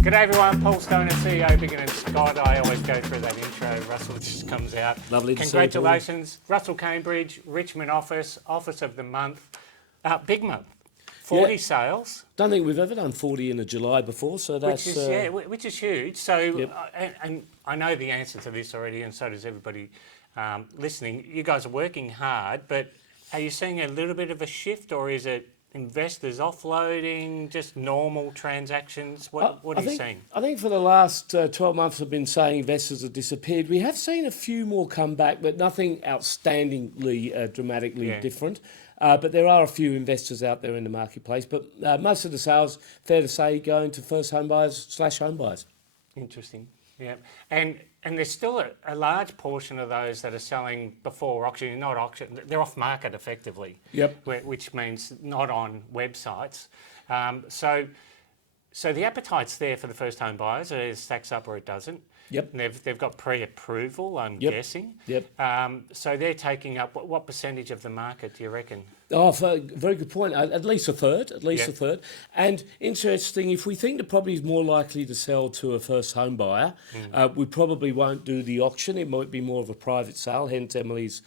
G'day everyone, Paul Stoner, CEO, Big and Scott. I always go through that intro. Russell just comes out. Lovely to see you, Congratulations, Russell Cambridge, Richmond office of the month, big month, 40 sales. Don't think we've ever done 40 in a July before, so that's... Which is huge. So, Yep. and I know the answer to this already, and so does everybody listening. You guys are working hard, but are you seeing a little bit of a shift, or is it investors offloading, just normal transactions? What are you seeing? I think for the last 12 months I've been saying investors have disappeared. We have seen a few more come back, but nothing outstandingly dramatically different. But there are a few investors out there in the marketplace. But most of the sales, fair to say, going to first home buyers / home buyers. Interesting. Yeah, and there's still a large portion of those that are selling before auction, not auction, they're off market effectively. Yep. Which means not on websites. So the appetite's there for the first home buyers. It either stacks up or it doesn't. Yep. And they've got pre-approval, I'm guessing. Yep. So they're taking up what percentage of the market do you reckon? Oh, very good point. At least a third, a third. And interesting, if we think the property is more likely to sell to a first home buyer, we probably won't do the auction. It might be more of a private sale, hence Emily's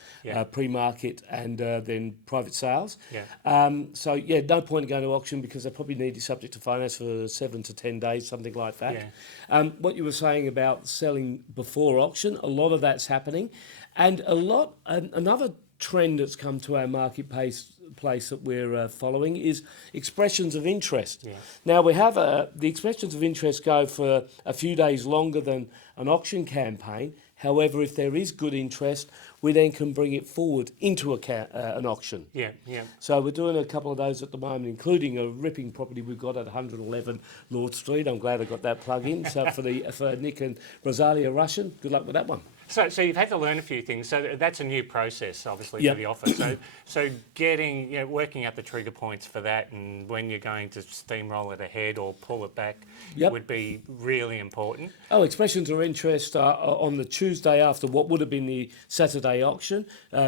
pre-market and then private sales. Yeah. No point in going to auction because they probably need it subject to finance for 7 to 10 days, something like that. Yeah. What you were saying about selling before auction, a lot of that's happening. And another trend that's come to our marketplace that we're following is expressions of interest. Yeah. Now we have the expressions of interest go for a few days longer than an auction campaign. However, if there is good interest, we then can bring it forward into an auction. Yeah, yeah. So we're doing a couple of those at the moment, including a ripping property we've got at 111 Lord Street. I'm glad I got that plug in. So for Nick and Rosalia Russian, good luck with that one. So you've had to learn a few things. So that's a new process, obviously, for the office. So getting, working out the trigger points for that, and when you're going to steamroll it ahead or pull it back would be really important. Oh, expressions of interest on the Tuesday after what would have been the Saturday auction,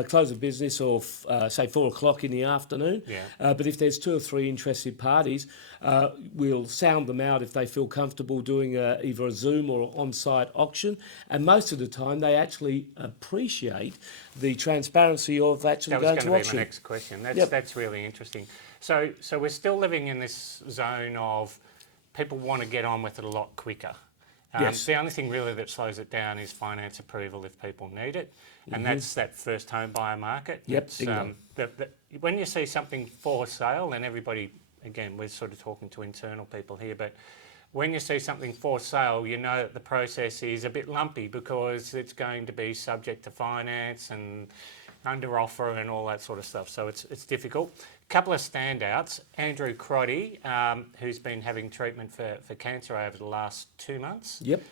close of business, or say 4 o'clock in the afternoon. Yeah. But if there's 2 or 3 interested parties, we'll sound them out if they feel comfortable doing either a Zoom or on-site auction. And most of the time, they actually appreciate the transparency of actually going to auction. That was going to be my next question. That's really interesting. So we're still living in this zone of people want to get on with it a lot quicker. Yes. The only thing really that slows it down is finance approval if people need it, and that's that first home buyer market. Yep. When you see something for sale, and everybody, again, we're sort of talking to internal people here, but when you see something for sale, you know that the process is a bit lumpy because it's going to be subject to finance and under offer and all that sort of stuff. So it's difficult. A couple of standouts. Andrew Crotty, who's been having treatment for cancer over the last 2 months. Yep.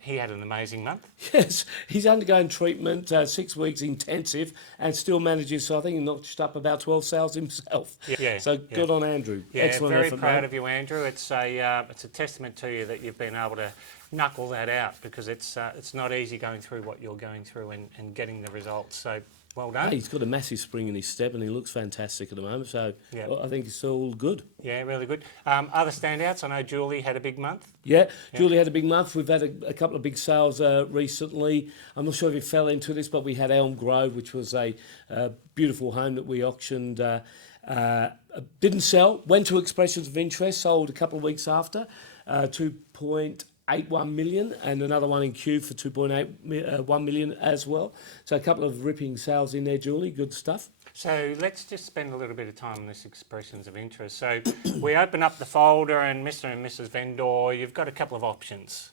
He had an amazing month. Yes, he's undergoing treatment, 6 weeks intensive, and still manages, I think he notched up about 12 sales himself. Yeah. So good on Andrew. Yeah, excellent very effort, proud mate. of you, Andrew. It's a testament to you that you've been able to knuckle that out, because it's not easy going through what you're going through and getting the results. So well done. Hey, he's got a massive spring in his step and he looks fantastic at the moment, so I think it's all good. Yeah, really good. Other standouts, I know Julie had a big month. Yeah, Julie had a big month. We've had a couple of big sales recently. I'm not sure if you fell into this, but we had Elm Grove, which was a beautiful home that we auctioned. Didn't sell, went to expressions of interest, sold a couple of weeks after, 2.81 million, and another one in queue for 2.81 million as well. So a couple of ripping sales in there, Julie. Good stuff. So let's just spend a little bit of time on this expressions of interest. So we open up the folder, and Mr. and Mrs. Vendor, you've got a couple of options.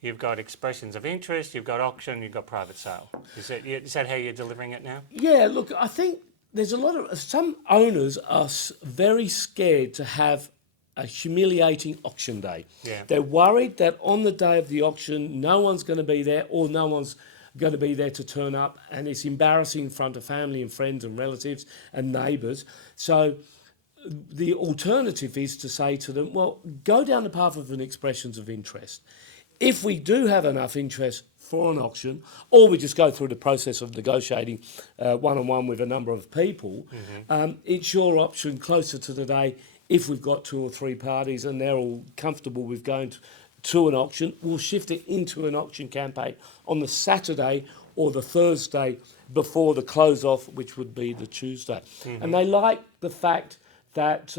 You've got expressions of interest, you've got auction, you've got private sale. Is that how you're delivering it now? Yeah, look, I think there's some owners are very scared to have a humiliating auction day. Yeah. They're worried that on the day of the auction, no one's going to be there, or no one's going to be there to turn up, and it's embarrassing in front of family and friends and relatives and neighbours. So the alternative is to say to them, well, go down the path of an expressions of interest. if we do have enough interest for an auction, or we just go through the process of negotiating one-on-one with a number of people, it's your option closer to the day. If we've got 2 or 3 parties and they're all comfortable with going to an auction, we'll shift it into an auction campaign on the Saturday or the Thursday before the close-off, which would be the Tuesday. And they like the fact that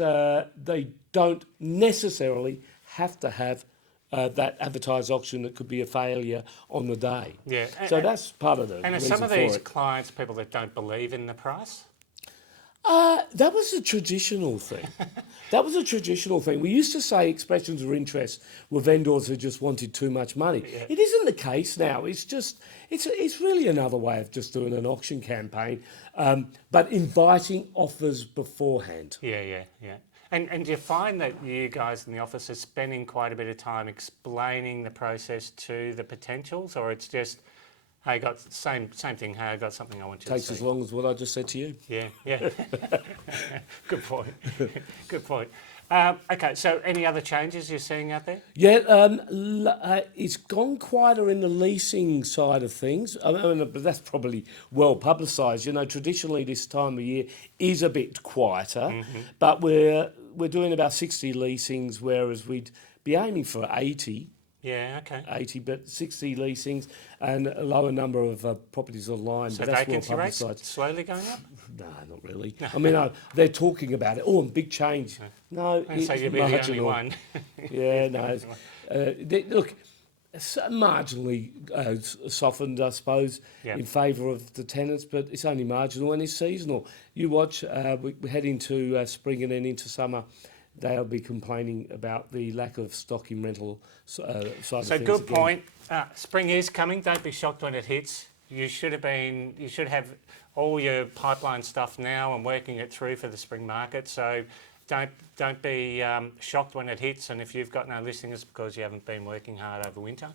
they don't necessarily have to have that advertised auction that could be a failure on the day. Yeah. So that's part of the And are reason some of for these it. clients people that don't believe in the price? That was a traditional thing. That was a traditional thing. We used to say expressions of interest were vendors who just wanted too much money. Yeah. It isn't the case now. It's really another way of just doing an auction campaign, but inviting offers beforehand. Yeah. And do you find that you guys in the office are spending quite a bit of time explaining the process to the potentials, or it's just, hey, got same thing. Hey, I got something I want you Takes to see. as long as what I just said to you. Yeah. Good point. Good point. Okay, so any other changes you're seeing out there? Yeah, it's gone quieter in the leasing side of things. I mean, but that's probably well publicised. You know, traditionally this time of year is a bit quieter, but we're doing about 60 leasings, whereas we'd be aiming for 80. Yeah, okay. 80, but 60 leasings and a lower number of properties online. So but that's well vacancy rates publicised. slowly going up? No, not really. I mean, they're talking about it. Oh, and big change. No, And so it's you'll be the only marginal. one. Yeah, no. Look, it's marginally softened, I suppose, Yeah. in favour of the tenants, but it's only marginal and it's seasonal. You watch, we head into spring and then into summer. They'll be complaining about the lack of stock in rental side of things. So good again. point. Spring is coming. Don't be shocked when it hits. You should have all your pipeline stuff now and working it through for the spring market. So don't be shocked when it hits. And if you've got no listings, it's because you haven't been working hard over winter.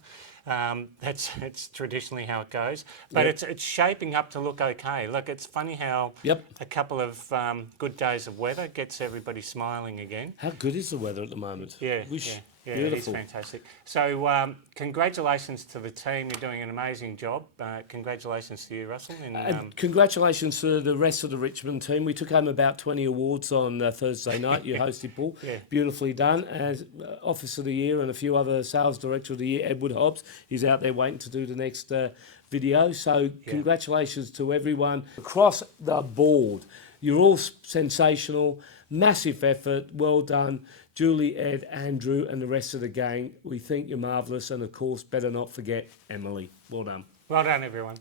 It's traditionally how it goes. But it's shaping up to look okay. Look, it's funny how a couple of good days of weather gets everybody smiling again. How good is the weather at the moment? Yeah, it is Beautiful. fantastic. So congratulations to the team. You're doing an amazing job. Congratulations to you, Russell. And congratulations to the rest of the Richmond team. We took home about 20 awards on Thursday night. You hosted, Paul. Yeah. Beautifully done. As Office of the Year and a few other Sales Director of the Year, Edward Hobbs, he's out there waiting to do the next video. So congratulations to everyone across the board. You're all sensational. Massive effort. Well done. Julie, Ed, Andrew and the rest of the gang. We think you're marvellous. And, of course, better not forget Emily. Well done. Well done, everyone.